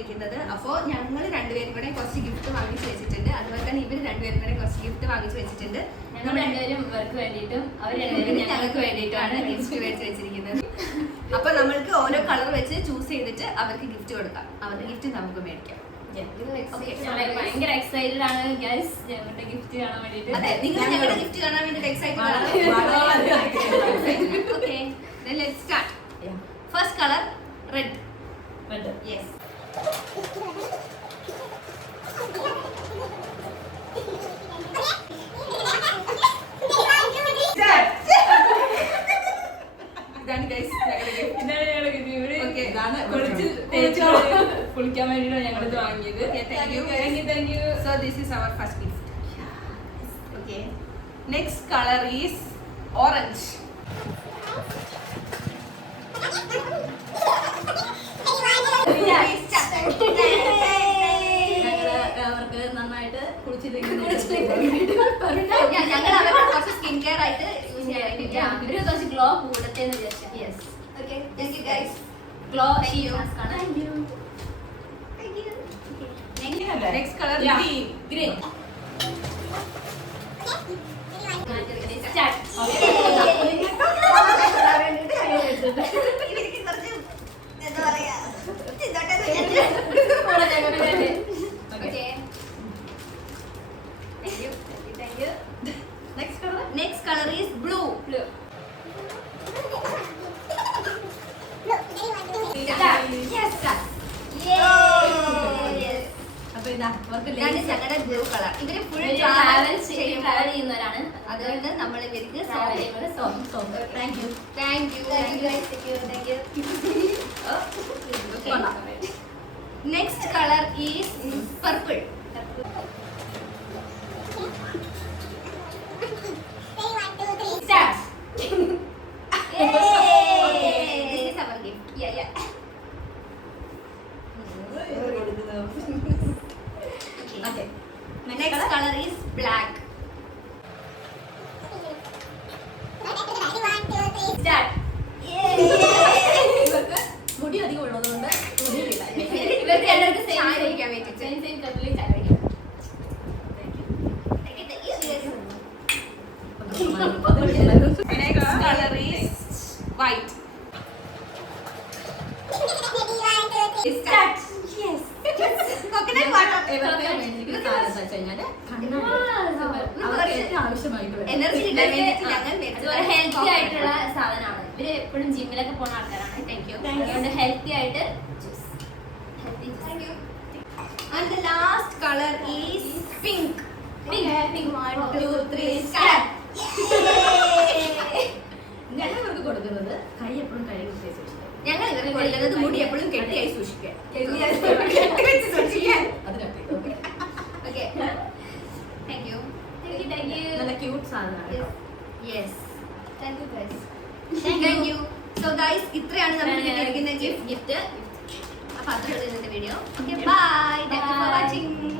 വന്നിരിക്കുന്നത്. അപ്പോൾ ഞങ്ങൾ രണ്ടുപേരും കൂടെ കുറച്ച് ഗിഫ്റ്റ് വാങ്ങിച്ചു വെച്ചിട്ടുണ്ട്. അതുപോലെ തന്നെ ഇവർ രണ്ടുപേരും കൂടെ കുറച്ച് ഗിഫ്റ്റ് വാങ്ങിച്ചു വെച്ചിട്ടുണ്ട്. നമ്മൾ രണ്ടുപേരും ഇവർക്ക് വേണ്ടിയിട്ടും അവർ രണ്ടുപേരും ഞങ്ങൾക്ക് വേണ്ടിയിട്ടാണ് ഗിഫ്റ്റ് മേടിച്ച് വെച്ചിരിക്കുന്നത്. അപ്പൊ നമ്മൾക്ക് ഓരോ കളർ വെച്ച് ചൂസ് ചെയ്തിട്ട് അവർക്ക് ഗിഫ്റ്റ് കൊടുക്കാം. അവരുടെ ഗിഫ്റ്റ് നമുക്ക് മേടിക്കാം. ഭയങ്കര എക്സൈറ്റഡ് ആണ് ഗൈസ് ഞങ്ങളുടെ ഗിഫ്റ്റ് കാണാൻ വേണ്ടിട്ട്. അതെ, നിങ്ങൾ ഞങ്ങളുടെ ഗിഫ്റ്റ് കാണാൻ വേണ്ടിട്ട് എക്സൈറ്റഡ് ആണ്. Okay, then let's start. First color red. Yes. ഇതാണ് ഗൈസ് ഞങ്ങളുടെ ഗിഫ്റ്റ്. കുളിക്കാൻ വേണ്ടിയിട്ടാണ് ഞങ്ങളിത് വാങ്ങിയത്. Thank you. So this is our first gift. Okay. Next color is orange. അവർക്ക് നന്നായിട്ട് ഞങ്ങൾ അവരുടെ കുറച്ച് സ്കിൻ കെയർ ആയിട്ട് യൂസ് ചെയ്യാൻ കുറച്ച് ഗ്ലോ കൂടത്തെ എന്ന് വിചാരിച്ചു. Yes. Okay, thank you guys. Glow Next color green. Next color is blue. Yes. ഇതാണ് ഞങ്ങളുടെ ബ്ലൂ കളർ. ഇവര് ഫുൾ ട്രാവൽ ചെയ്യുന്നവരാണ്. അതുകൊണ്ട് നമ്മൾ ഇവർക്ക് thank you. Next colour is purple. Okay. Next color is black. Start. മുടി അധികം ഉള്ളതുകൊണ്ട് ഇവർക്ക് എല്ലാവർക്കും ചായ കുടിക്കാൻ വേണ്ടിയിട്ട് സെയിം കപ്പിൽ ചായ കുടിക്കാം. Next color is white. Start. Yes. Coconut water. Energy കിട്ടാൻ വേണ്ടിയിട്ട് ഞങ്ങൾ ഹെൽത്തി ആയിട്ടുള്ള സാധനമാണ്. ഇവര് എപ്പോഴും ജിമ്മിലൊക്കെ പോകുന്ന ആൾക്കാരാണ്. അതുകൊണ്ട് ഹെൽത്തി ആയിട്ട് And the last color is pink. pink. 1, 2, 3 start. ഞങ്ങൾ ഇവർക്ക് കൊടുക്കുന്നത് കൈ എപ്പോഴും കഴുകി സൂക്ഷിക്കുക. ഞങ്ങൾ ഇവർക്ക് കൊടുക്കുന്നത് മുടി എപ്പോഴും കെട്ടിയായി സൂക്ഷിക്കാൻ. അതിനൊക്കെ ഓക്കെ, താങ്ക് യു. നല്ല ക്യൂട്ട് സാധനമാണ്. Yes, thank you guys. Thank you. So guys, ഇത്രയാണ് നമുക്ക് കിട്ടിയിരിക്കുന്ന ഗിഫ്റ്റ്. അപ്പോൾ അത്രയുള്ള ഇന്നത്തെ video. Okay, bye. Thank you for watching.